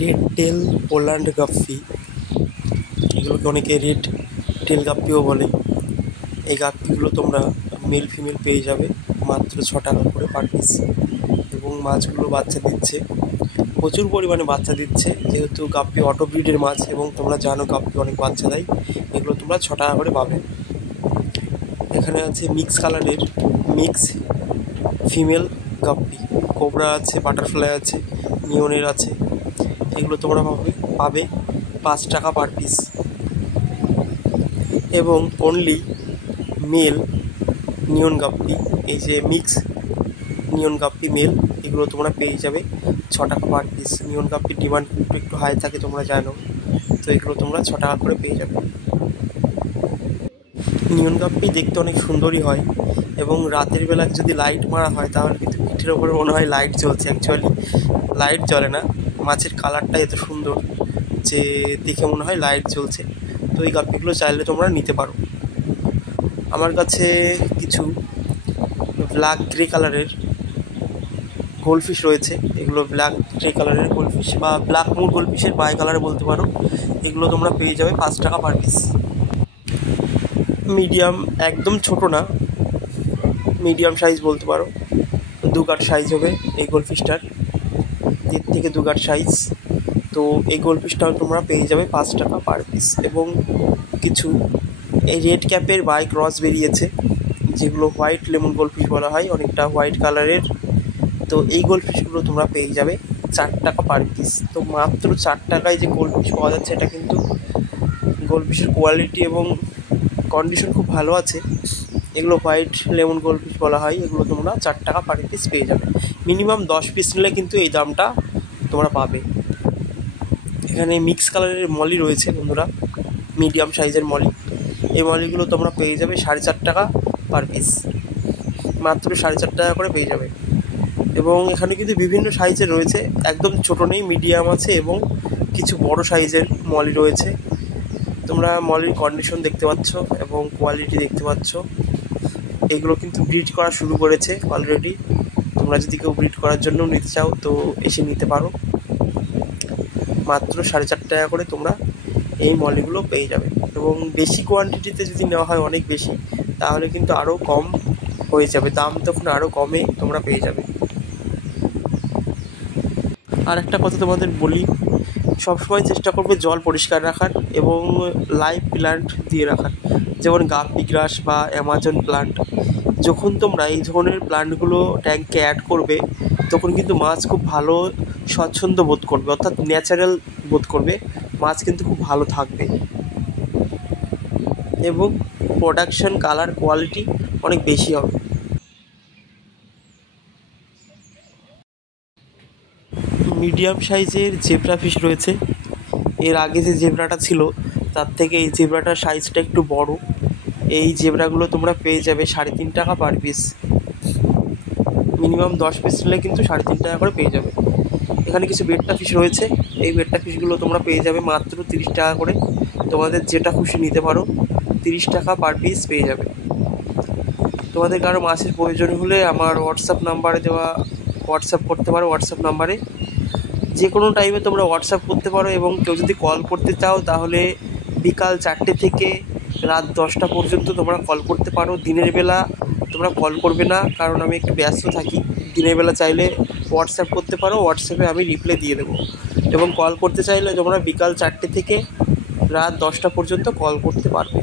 Red tail Poland গাপ্পি, এগুলোকে অনেকে red tail গাপ্পিও বলে। এই গাপ্পিগুলো তোমরা মেল ফিমেল পেয়ে যাবে মাত্র 6 টাকা করে পার পিস। এবং মাছগুলো বাচ্চা দিচ্ছে, প্রচুর পরিমাণে বাচ্চা দিচ্ছে, যেহেতু গাপ্পি অটো ব্রিডের মাছ এবং তোমরা জানো গাপ্পি অনেক বাচ্চা দেয়। এগুলো তোমরা 6 টাকা করে পাবে। এখানে আছে মিক্স কালারের মিক্স ফিমেল গাপ্পি, কোবরা আছে, বাটারফ্লাই আছে, নিয়নের আছে। এগুলো তোমরা পাবে 5 টাকা পার পিস। এবং অনলি মেল নিয়ন গাপ্পি, এই যে মিক্স নিয়ন গাপ্পি মেল, এগুলো তোমরা পেয়ে যাবে 6 টাকা পার পিস। নিয়ন গাপ্পির ডিমান্ড একটু হাই থাকে তোমরা জানো, তো এগুলো তোমরা 6 টাকা করে পেয়ে যাবে। নিয়ন গাপ্পি দেখতে অনেক সুন্দরই হয় এবং রাতের বেলা যদি লাইট মারা হয় তাহলে কিন্তু পিঠের ওপরে মনে হয় লাইট জ্বলছে। অ্যাকচুয়ালি লাইট জ্বলে না, মাছের কালারটা এত সুন্দর যে দেখে মনে হয় লাইট জ্বলছে। তো এই গাপ্পিগুলো চাইলে তোমরা নিতে পারো। আমার কাছে কিছু ব্ল্যাক গ্রে কালারের গোল্ডফিশ রয়েছে। এগুলো ব্ল্যাক গ্রে কালারের গোল্ডফিশ বা ব্ল্যাক মুর গোল্ডফিশের বাই কালারে বলতে পারো। এগুলো তোমরা পেয়ে যাবে 5 টাকা পার পিস। মিডিয়াম, একদম ছোট না, মিডিয়াম সাইজ বলতে পারো, 2 গাঁট সাইজ হবে এই গোল্ডফিশটার, 1 থেকে 2 গাঁট সাইজ। তো এই গোল্ডফিশটাও তোমরা পেয়ে যাবে 5 টাকা পার পিস। এবং কিছু এই রেড ক্যাপের বাই ক্রস বেরিয়েছে, যেগুলো হোয়াইট লেমন গোল্ডফিশ বলা হয়, অনেকটা হোয়াইট কালারের। তো এই গোল্ডফিশগুলো তোমরা পেয়ে যাবে 4 টাকা পার পিস। তো মাত্র 4 টাকায় যে গোল্ডফিশ পাওয়া যাচ্ছে, এটা কিন্তু গোল্ডফিশের কোয়ালিটি এবং কন্ডিশন খুব ভালো আছে। এগুলো হোয়াইট লেমন গোল্ডফিশ বলা হয়। এগুলো তোমরা 4 টাকা পার পিস পেয়ে যাবে। মিনিমাম 10 পিস নিলে কিন্তু এই দামটা তোমরা পাবে। এখানে মিক্স কালারের মলি রয়েছে বন্ধুরা, মিডিয়াম সাইজের মলি। এই মলিগুলো তোমরা পেয়ে যাবে 4.5 টাকা পার পিস, মাত্র 4.5 টাকা করে পেয়ে যাবে। এবং এখানে কিন্তু বিভিন্ন সাইজের রয়েছে, একদম ছোট নেই, মিডিয়াম আছে এবং কিছু বড় সাইজের মলি রয়েছে। তোমরা মলির কন্ডিশন দেখতে পাচ্ছ এবং কোয়ালিটি দেখতে পাচ্ছ। এগুলো কিন্তু ব্রিড করা শুরু করেছে অলরেডি। তোমরা যদি কেউ ব্রিড করার জন্য নিতে চাও তো এসে নিতে পারো। মাত্র 4.5 টাকা করে তোমরা এই মলিগুলো পেয়ে যাবে। এবং বেশি কোয়ান্টিটিতে যদি নেওয়া হয়, অনেক বেশি, তাহলে কিন্তু আরও কম হয়ে যাবে, দাম তখন আরও কমে তোমরা পেয়ে যাবে। আর একটা কথা তোমাদের বলি, সবসময় চেষ্টা করবে জল পরিষ্কার রাখার এবং লাইভ প্ল্যান্ট দিয়ে রাখার, যেমন গাপ্পি গ্রাস বা অ্যামাজন প্ল্যান্ট। যখন তোমরা এই ধরনের প্ল্যান্টগুলো ট্যাঙ্কে অ্যাড করবে, তখন কিন্তু মাছ খুব ভালো স্বচ্ছন্দ বোধ করবে, অর্থাৎ ন্যাচারাল বোধ করবে। মাছ কিন্তু খুব ভালো থাকবে এবং প্রোডাকশন, কালার, কোয়ালিটি অনেক বেশি হবে। মিডিয়াম সাইজের জেব্রা ফিশ রয়েছে। এর আগে যে জেব্রাটা ছিল তার থেকে এই জেব্রাটার সাইজটা একটু বড়। এই জেব্রাগুলো তোমরা পেয়ে যাবে 3.5 টাকা পার পিস। মিনিমাম 10 পিস নিলে কিন্তু 3.5 টাকা করে পেয়ে যাবে। এখানে কিছু বেট্টা ফিশ রয়েছে। এই বেট্টা ফিশগুলো তোমরা পেয়ে যাবে মাত্র 30 টাকা করে। তোমাদের যেটা খুশি নিতে পারো, 30 টাকা পার পিস পেয়ে যাবে। তোমাদের কারো মাছের প্রয়োজন হলে আমার হোয়াটসঅ্যাপ নাম্বারে হোয়াটসঅ্যাপ করতে পারো। হোয়াটসঅ্যাপ নাম্বারে যে কোনো টাইমে তোমরা হোয়াটসঅ্যাপ করতে পারো। এবং কেউ যদি কল করতে চাও তাহলে বিকাল 4টে থেকে রাত 10টা পর্যন্ত তোমরা কল করতে পারো। দিনের বেলা তোমরা কল করবে না, কারণ আমি একটু ব্যস্ত থাকি। দিনের বেলা চাইলে হোয়াটসঅ্যাপ করতে পারো, হোয়াটসঅ্যাপে আমি রিপ্লাই দিয়ে দেবো। এবং কল করতে চাইলে তোমরা বিকাল 4টে থেকে রাত 10টা পর্যন্ত কল করতে পারবে।